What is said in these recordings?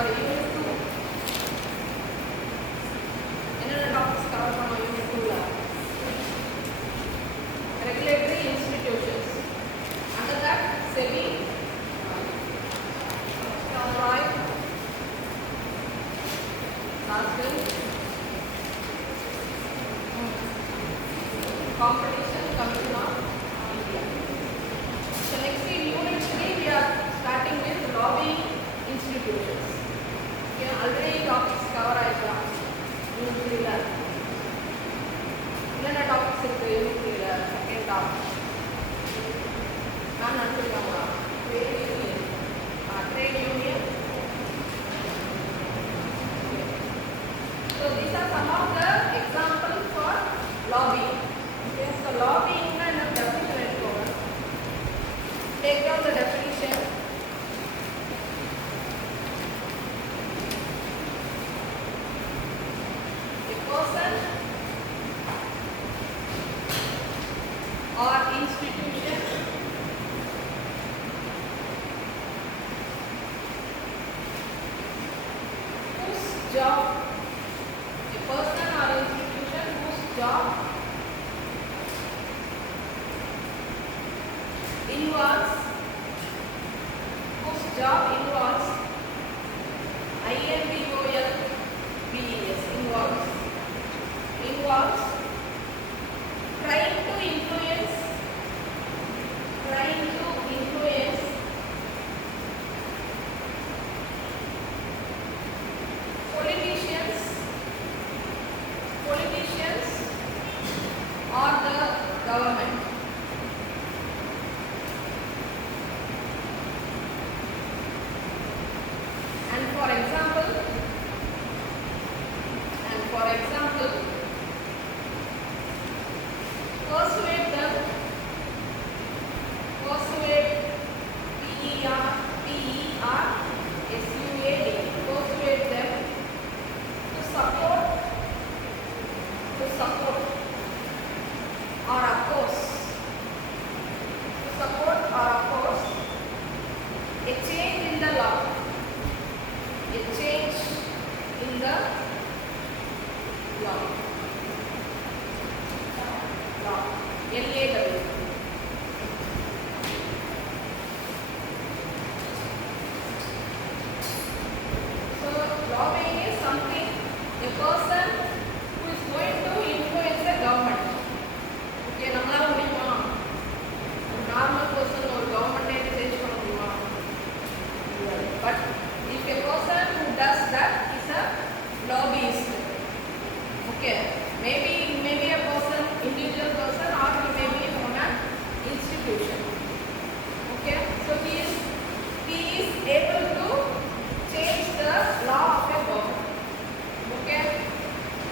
Sorry unit 2 என்னென்ன topics cover பண்ணோம் unit 2ல regulatory institutions under that SEBI ராய் நார்சல் competition commission of India. So next in unit 3 we are starting with lobbying institutions. Okay, already topics cover ஆயிடுச்சு unit 3 ல. என்னென்ன டாபிக்ஸ் இருக்கு unit 3 ல செகண்ட் டாபிக் நான் நடத்துறேன்மா trade union. So these are some of the examples for lobbying. Okay, so lobbying is a definition. Take down the definition. A person or institution whose job, a person or institution whose job involves involves trying to influence politicians or the government. And for example, persuade them, persuade, persuade them to support or oppose a change in the law. LAW. So lobbying is something, a person who is going to influence the government. Okay, நம்மளால முடியுமா? ஒரு normal person ஒரு கவர்மெண்ட்டை சேஞ்ச் பண்ண முடியுமா? But if a person who does that is a lobbyist. Okay, maybe a person, individual person, or he may be from an institution. Okay, so he is able to change the law of a government. Okay,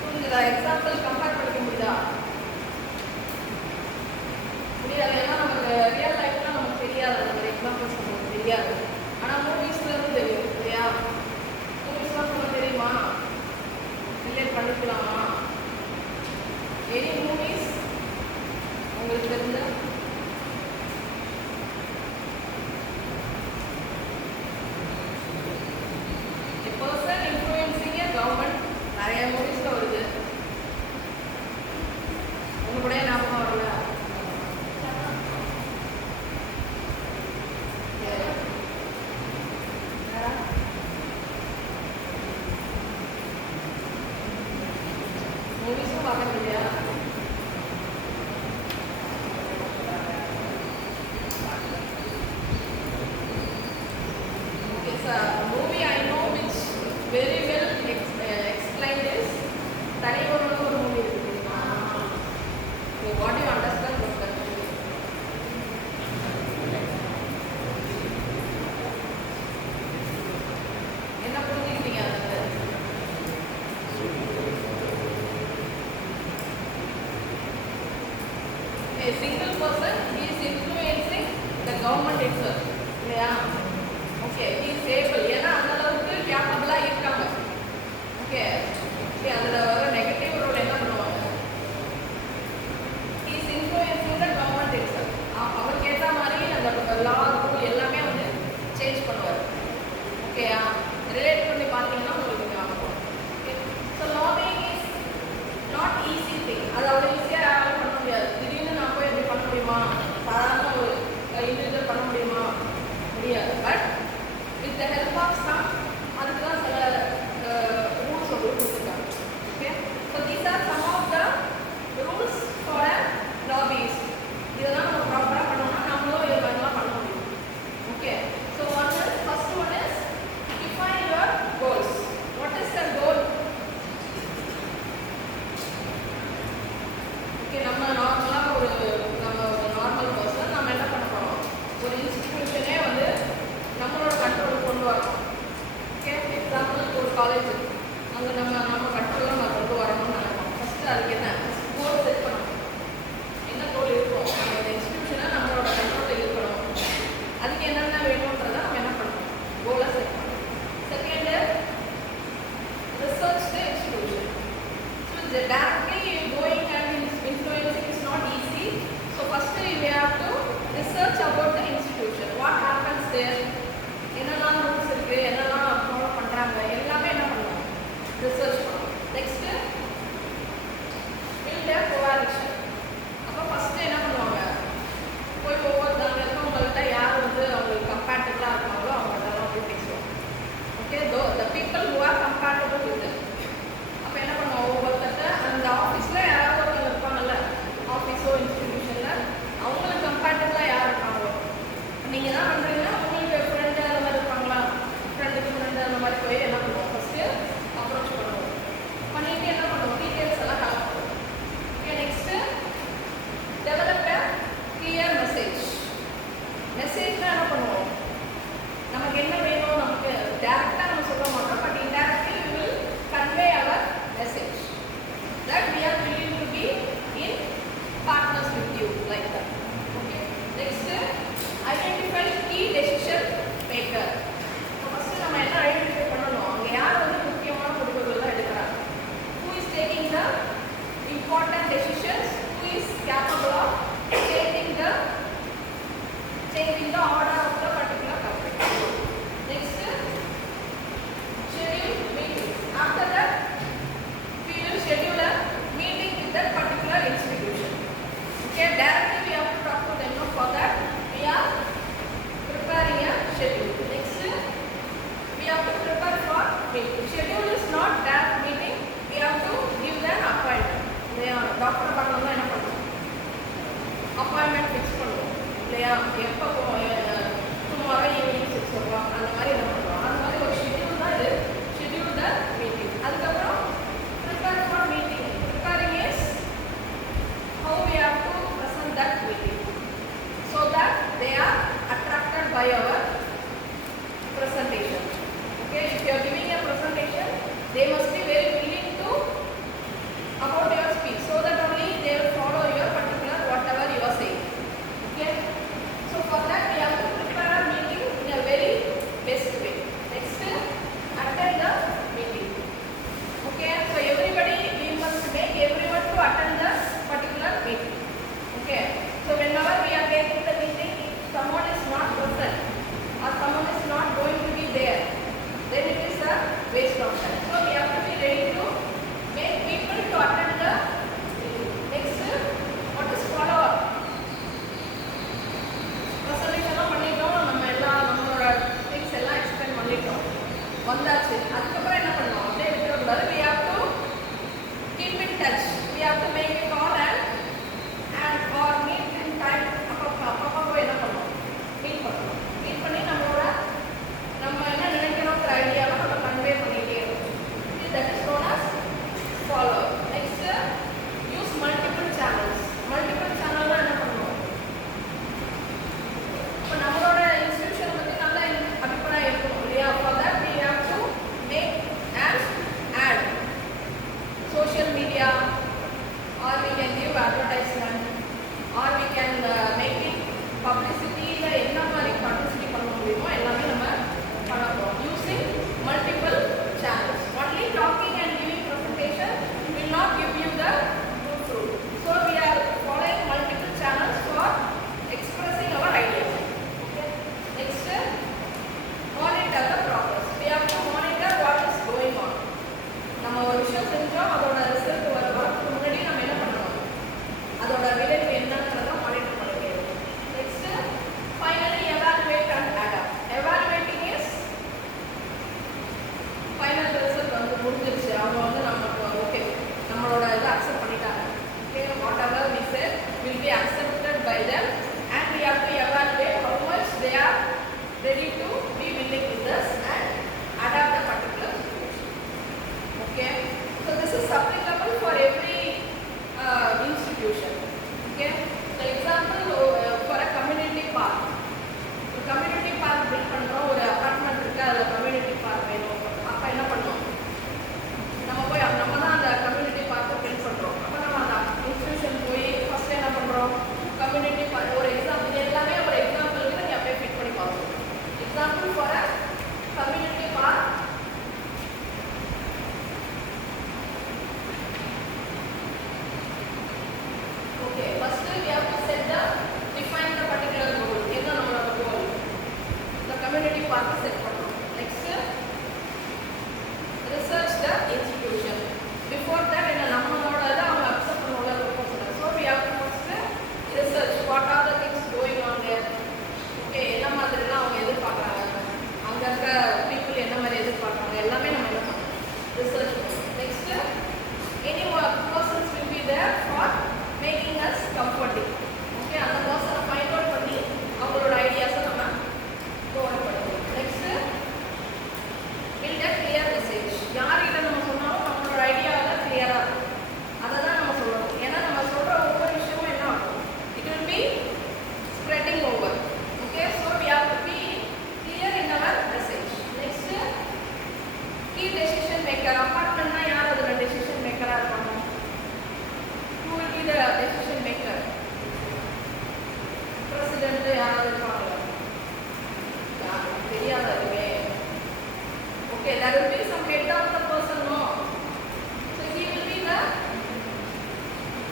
புரியுதா? Example compare பண்ணிக்க முடியுதா? முடியாது. ஏன்னா நமக்கு ரியல் லைஃப்ல நமக்கு தெரியாது, அந்த எக்ஸாம்பிள்ஸ் நமக்கு தெரியாது. ஆனால் மூவிஸ்ல இருந்து தெரியும் இல்லையா? மூவிஸ்லாம் சொல்ல தெரியுமா? ரிலேட் பண்ணிக்கலாமா? எனி மூவிஸ் உங்களுக்கு தெரிஞ்ச a person influencing a government நிறைய மூவிஸ்ல வருது. உங்க கூட ஞாபகம் வரல? மூவிஸும் பார்க்க இல்லையா? Okay, so movie I know which very well explained is தனி ஒரு மூவி இருக்கு தெரியுமா? So what do you understand from that movie? என்ன புரிஞ்சுக்கிட்டீங்க அதுல? A single person is influencing the government itself. இல்லையா? Okay, he is able. ஏன்னா அந்த அளவுக்கு கேப்பபிளா இருக்காங்க. Okay, அதுல வர நெகட்டிவ் ரோல் என்ன பண்ணுவாங்க? He is influencing the government itself. அவருக்கு ஏற்ற மாதிரி அந்த லா ரூல் எல்லாமே வந்து சேஞ்ச் பண்ணுவார். ஓகேயா? ரிலேட் பண்ணி காலேஜ் அங்கே நம்ம கண்ட்ரோலாக நம்ம கொண்டு வரணும்னு நினைப்போம். ஃபஸ்ட்டு அதுக்கு என்ன கோல் செட் பண்ணணும். என்ன கோல் இருக்கும், அந்த இன்ஸ்டிடியூஷனை நம்மளோட கண்ட்ரோலில் இருக்கணும். அதுக்கு என்னென்ன வேணுன்றதை நம்ம என்ன பண்ணணும், கோலை செட் பண்ணணும். Second, research the institution. So directly going and influencing is not easy. So first we have to research about the institution. What happens there? என்னெல்லாம் ரூல்ஸ் இருக்கு, என்னெல்லாம் ஃபாலோ பண்றாங்க, எல்லாமே என்ன பண்ணுவோம், ரிசர்ச் பண்ணுவோம். Next build a coalition. அப்போ ஃபர்ஸ்ட் என்ன பண்ணுவாங்க, போய் ஒவ்வொருத்தவங்க இருக்கவங்கள்ட்ட யார் வந்து அவங்களுக்கு கம்பேட்டபிளாக இருக்காங்களோ அவங்கள்ட்டலாம் போய் பேசுவாங்க. Okay, the people who are compatible with them. அப்போ என்ன பண்ணுவோம், ஒவ்வொருத்தட்ட அந்த ஆஃபீஸில் யாராவது ஒருத்தவங்க இருப்பாங்கல்ல, ஆஃபீஸோ இன்ஸ்டிடியூஷனில் அவங்களுக்கு கம்பேட்டபிளாக யார் இருக்காங்களோ, நீங்கள் தான் பண்ணுறீங்கன்னா உங்களுக்கு ஃப்ரெண்டு அந்த மாதிரி இருப்பாங்களா, ஃப்ரெண்டுக்கு ஃப்ரெண்டு அந்த மாதிரி போய் என்ன பண்ணுவோம், ஃபஸ்ட்டு அப்ரோச் பண்ணுவோம். பண்ணிட்டு என்ன பண்ணுவோம், டீட்டெயில்ஸ் எல்லாம் கலெக்ட் பண்ணுவோம். Okay, next develop a clear message. மெசேஜ்னால் என்ன பண்ணுவோம், நமக்கு என்ன வேணும், நமக்கு டேரெக்டாக நம்ம சொல்ல மாட்டோம், பட் இன்டேரக்ட்லி we will convey our message that we are willing to be in partners with you, like that. Okay, next identify key decision maker. First நம்ம என்ன ஐடென்டிஃபை பண்ணணும், அங்கே யார் வந்து முக்கியமான முடிவுகள்லாம் எடுக்கிறாங்க, who is taking the important decisions, who is capable of changing the order of the particular company. Next, schedule meetings. After that, we will schedule a meeting with that particular institution. Okay, directly we have to talk to them. For that, we are preparing a schedule. Next, we have to prepare for meeting. Schedule is not that meeting. We have to give them appointment. Doctor பார்க்கணும்னா என்ன பண்ணுவோம், appointment fix பண்ணுவோம் இல்லையா, எப்போ tomorrow evening 6 o'clock அந்த மாதிரி என்ன பண்ணுவோம், அந்த மாதிரி ஒரு ஷெட்யூல் தான் இது, ஷெட்யூல் த மீட்டிங். அதுக்கப்புறம் prepare for meeting. Preparing is how we have to present that meeting so that they are attracted by our presentation. Okay, if you are giving a presentation, they must be very willing to about your speech, so that only they will follow your particular whatever you are saying. Okay, so for that we have to prepare a meeting in a very best way. Next, attend the meeting. Passenger யாராவது இருப்பாங்க தெரியாத அதுவே. Okay, there will be some head of the person, no? So he will be the,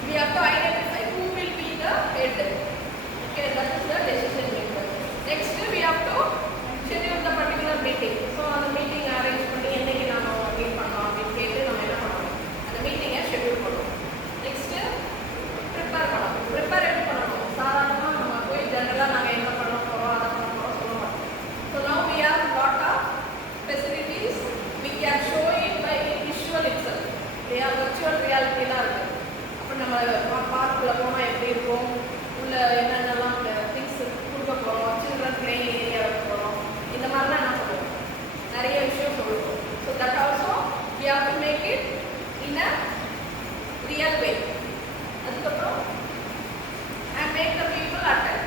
we have to identify who will be the head. Okay, that is the decision maker. Next we have to schedule the particular meeting. So on the meeting arrange பண்ணி என்னைக்கு நாம மீட் பண்ணலாம் அப்படின்னு கேட்டு நம்ம என்ன பண்ணணும், அந்த மீட்டிங்கை ஷெட்யூல் பண்ணணும். நெக்ஸ்ட் ப்ரிப்பேர் பண்ணணும். ப்ரிப்பேர் எப்படி பண்ணணும்? சாதாரணமாக நம்ம போய் ஜெனரலாக நாங்கள் என்ன பண்ண போகிறோம் அதை பண்ண போகிறோம் சொல்ல மாட்டோம். So now we have lot of facilities, we can show it by visual itself. We have virtual reality லாம் இருக்குது. அப்போ நம்ம பார்க்குள்ள போனால் எப்படி இருக்கும், உள்ள என்னென்னலாம் திங்ஸ் கொடுக்க போகிறோம், சில்ட்ரன் பிளேயிங் ஏரியாவுக்கு போகிறோம், இந்த மாதிரிலாம் என்ன பண்ணுவோம், நிறைய விஷயம் சொல்லுவோம். So that also we have to make it in a real way. அதுக்கப்புறம் and make the people attend.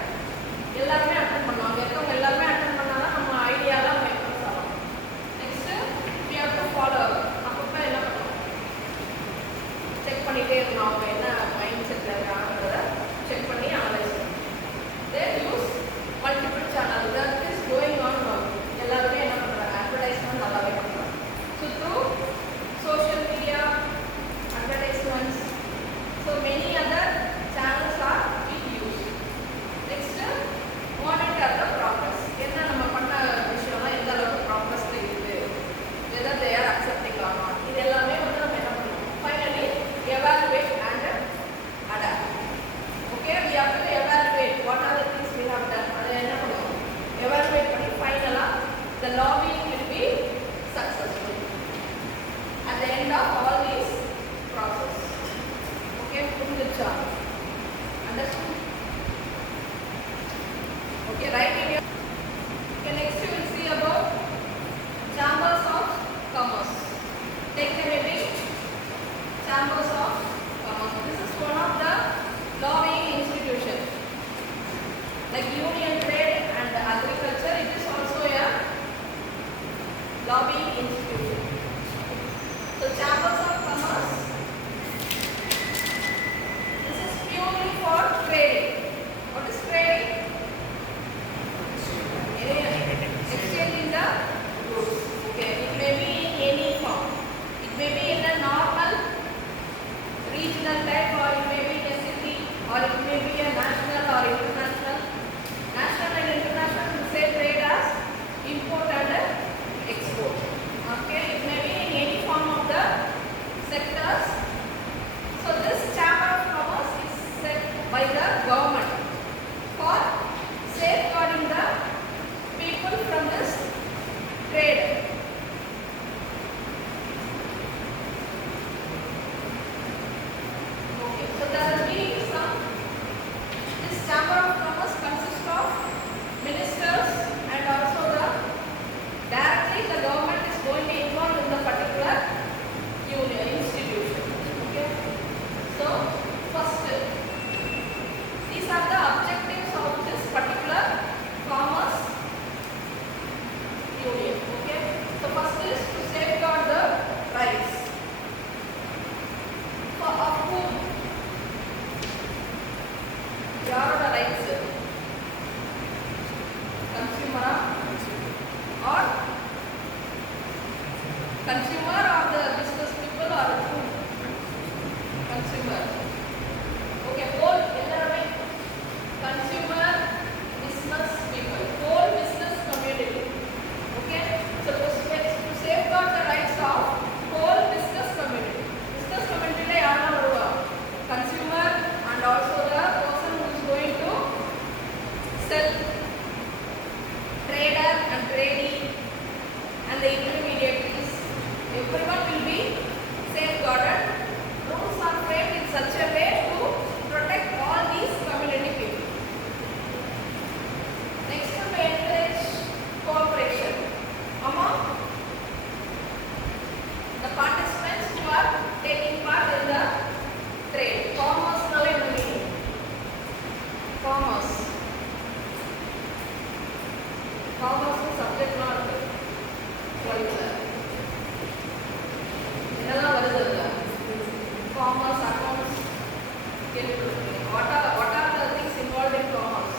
எல்லாருமே அட்டன் பண்ணுவாங்க. இருக்கவங்க எல்லாருமே அட்டன் பண்ணாதான் நம்ம ஐடியாலாம் மேக் ஆகும். Next we have to follow. அப்பப்போ என்ன பண்ணுவோம், செக் பண்ணிகிட்டே இருக்கணும் அவங்க என்ன மைண்ட் செட்டில் இருக்காங்கிறத செக் பண்ணி அனலைஸ் பண்ணணும். They use multiple channels that is going on now. எல்லாருமே என்ன பண்ணுறாங்க, அட்வர்டைஸ்மெண்ட் நல்லாவே பண்ணுறாங்க. So through social media, advertisements, so many other channels are being used. Next, monitor the progress. என்ன நம்ம பண்ண விஷயம்லாம் எந்த அளவுக்கு ப்ராக்ரஸ்ல இருக்குது, whether they are accepting or not, இது எல்லாமே வந்து நம்ம என்ன பண்ணணும். Finally, evaluate and adapt. Okay, we have to evaluate what are the things we have done. அதை என்ன பண்ணுவோம், evaluate பண்ணி ஃபைனலா the lobbying will be successful at the end of all these process. Okay, புரிஞ்சுச்சா? Understood? Okay, write in your. Okay, next you will see about chambers of commerce. Take the heading chambers of commerce. This is one of the lobbying institutions. Like union trade and agriculture, it is also a lobbying institution. So chambers of commerce, this is purely for trading. What is trading? Exchanging the goods. Okay, it may be in any form. It may be in a normal regional type, or it may be in a city, or it may be a national or international. National and international we say trade as import and export. Okay, it may be in any form of the sectors. So this chamber of commerce is set by the government for safeguarding the people from this trade. Okay, so there will be some. This chamber of commerce consists of ministers and also the directly the government is going to involve in the particular union institution. Okay, so first these are the objectives of this particular commerce union. Okay, so first is to safeguard the rights for of whom, யாரோட ரைட்ஸ், கன்சியூமரா or consumer or the business people or who? Consumer. Okay, whole எல்லாருமே consumer, business people, whole business community. Okay, so to safeguard the rights of whole business community. Business community la யாரெல்லாம் வருவா, consumer and also the person who is going to sell, trader and trading and the intermediaries, everyone will be safeguarded. Rules are framed in such a way to protect all these community people. Next, to encourage cooperation among the participants who are taking part in the trade. Commerce now in the meaning. Commerce. Commerce subject not இதெல்லாம் வருது இல்ல, commerce, accounts, what are the things involved in commerce?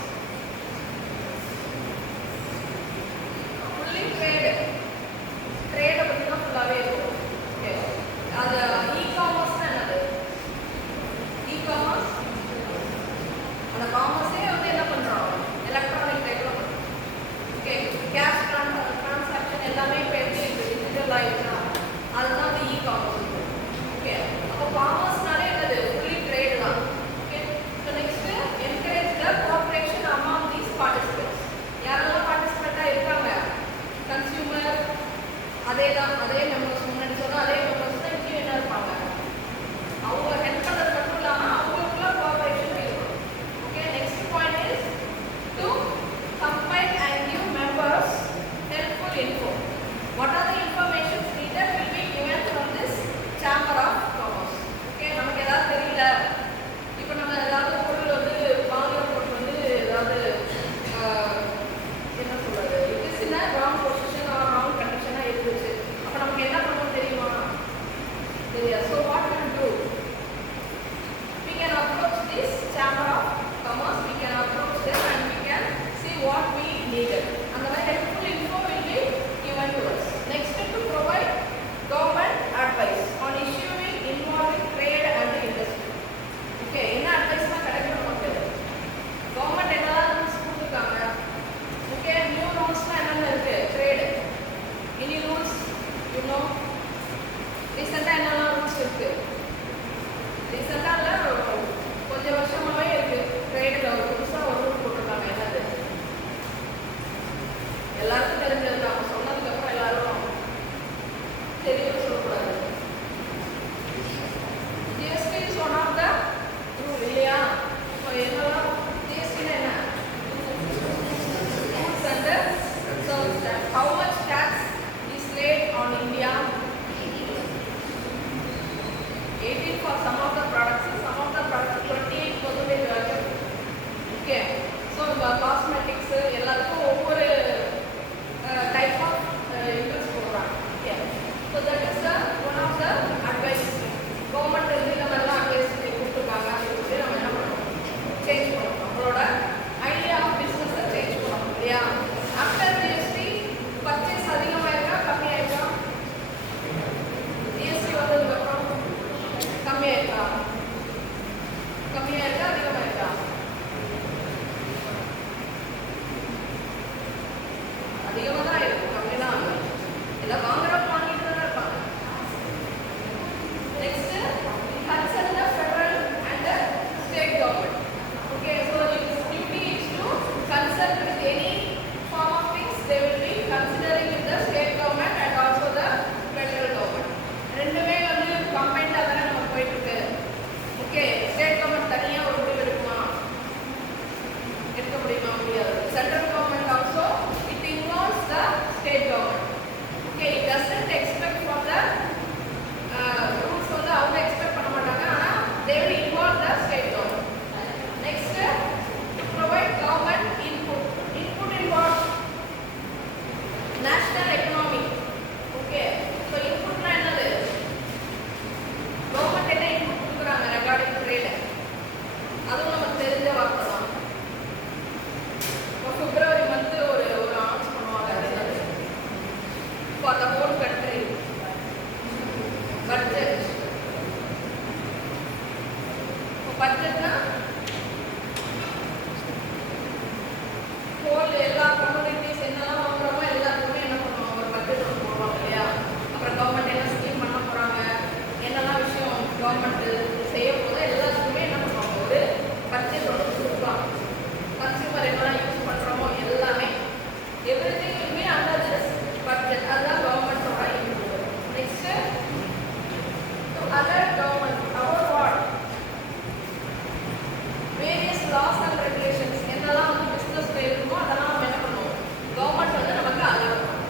Laws and regulations என்னெல்லாம் வந்து பிஸ்னஸ்ல இருக்குமோ அதெல்லாம் நம்ம என்ன பண்ணுவோம், கவர்மெண்ட் வந்து நமக்கு அலோவ் பண்ணும்.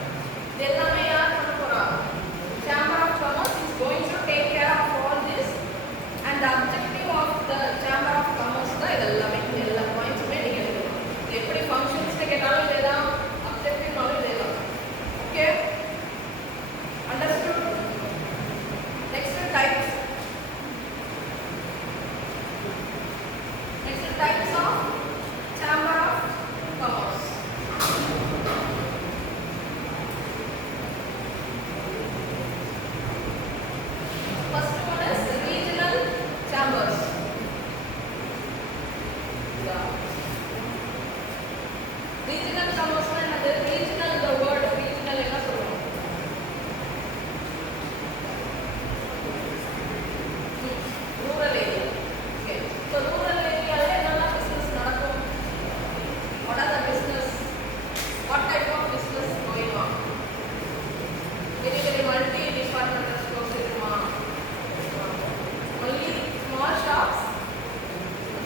இது எல்லாமே யார் பண்ண போறா? Chamber of commerce is going to take care of all this and the objective of the chamber of commerce தான் இது எல்லாமே. எல்லா பாயிண்ட்ஸுமே நீங்கள் எழுதணும். எப்படி ஃபங்க்ஷன்ஸ்னு கேட்டாலும் இதேதான், அப்ஜெக்டிவ்னாலும் இதேதான். Okay, understood? Next types. Next types of chamber of commerce. First one is regional chambers. Regional chambers na enadhu? Regional, the word regional enna solluvom? Rural area. Okay. So rural area la enna business nadakum? What are the business? What type of business going on? Very very multi departmental stores irukuma? Only small shops.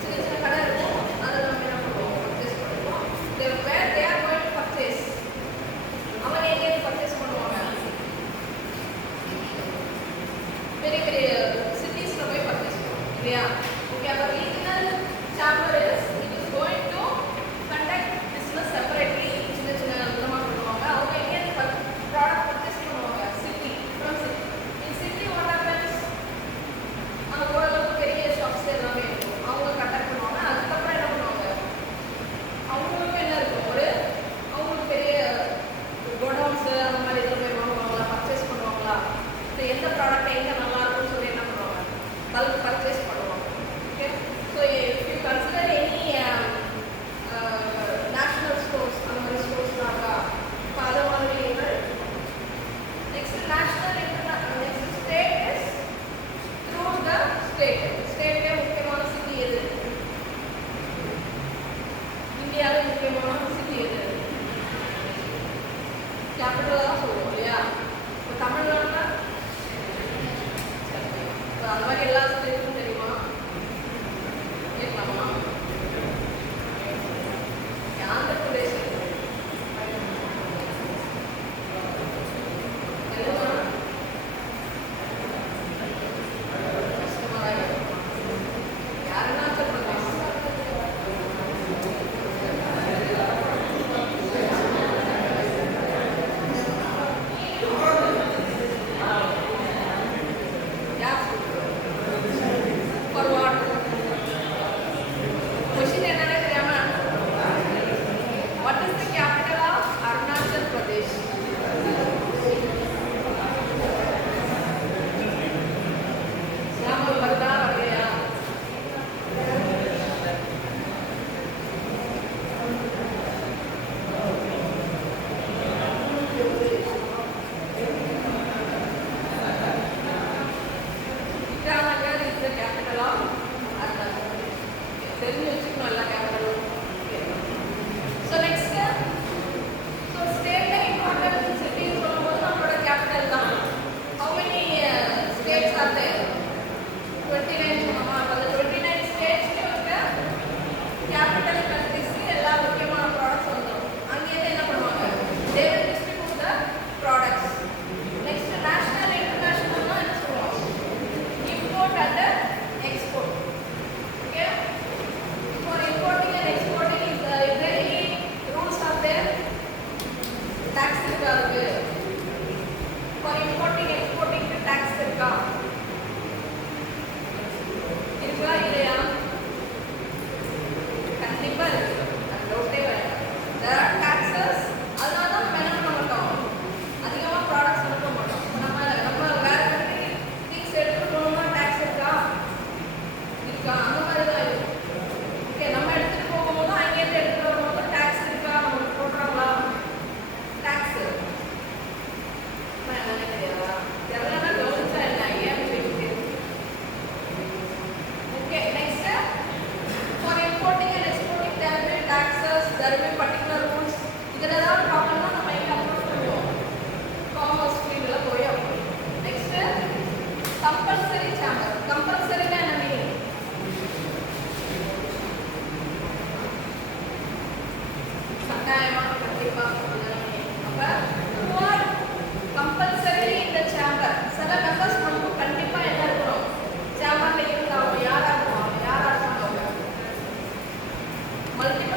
சின்ன சின்ன கடை இருக்கும், அதை நம்ம என்ன பண்ணுவோம், பர்ச்சேஸ் பண்ணுவோம். Where they are going to purchase, அவங்க எங்கே பர்ச்சேஸ் பண்ணுவாங்க? பெரிய பெரிய சிட்டிஸ்ல போய் பர்ச்சேஸ் பண்ணுவோம் இல்லையா? ஓகே, அப்போ regional chamber is it is going to conduct business separately. சின்ன சின்ன விதமாக பண்ணுவாங்க. அவங்க எங்கே ப்ராடக்ட் பர்ச்சேஸ் பண்ணுவாங்க? City, from city. In city what happens, அங்கே ஓரளவுக்கு பெரிய ஷாப்ஸ் எல்லாமே இருக்கும், அவங்க கண்டக்ட் பண்ணுவாங்க. அதுக்கப்புறம் என்ன பண்ணுவாங்க, அவங்களுக்கு என்ன இருக்கும், அவங்களுக்கு பெரிய கோடவுன்ஸு அந்த மாதிரி இதில் போய் வாங்குவாங்களா, பர்ச்சேஸ் பண்ணுவாங்களா, இல்லை எந்த ப்ராடக்ட் எங்கே நல்லா இருக்கும்னு சொல்லி என்ன பண்ணுவாங்க, பல்க் பர்ச்சேஸ் பண்ணுவாங்க. Okay, so if you consider any national stores, அந்த மாதிரி ஸ்டோர்ஸ்லாம் இருக்கா, இப்போ அது மாதிரி next national next state is through the state. ஸ்டேட்லேயே முக்கியமான சிட்டி எது? இந்தியாவில் முக்கியமான சிட்டி எது? கேபிட்டல் தான் சொல்லுவோம் இல்லையா? இப்போ தமிழ்நாட்டில் அந்த மாதிரி எல்லா ஸ்டேட்டும் தெரியுமா? கேட்கலாமா? ஆந்திர பிரதேஷ் அருணாச்சல் பிரதேஷ், தெரிஞ்சு வச்சுக்கணும் எல்லா கேபிட்டலும். ஸோ நெக்ஸ்ட், ஸோ ஸ்டேட்ல இம்பார்ட்டன்ட் சிட்டின்னு சொல்லும்போது நம்மளோட கேபிட்டல் தான். How many states are there? 29 சொன்னோமா? அப்போ அந்த 29 ஸ்டேட்ஸ்லேயும் இருக்க கேபிட்டல் கண்ட்ரிஸ்க்கு எல்லா முக்கியமான ப்ராடக்ட்ஸ் வந்துடும். அங்கேருந்து என்ன பண்ணுவாங்க, they will distribute the products. Next national இன்டர்நேஷனல்னா என்ன சொல்லுவோம், import and export. Okay, for importing and exporting is pass பண்ணுவாங்க. அப்ப who are compulsorily in the chamber? சில மெம்பர்ஸ் மட்டும் கண்டிப்பா என்ன இருக்கணும்? சேம்பர்ல இருந்தா அவங்க யாரா இருப்பாங்க? மல்டிபிள்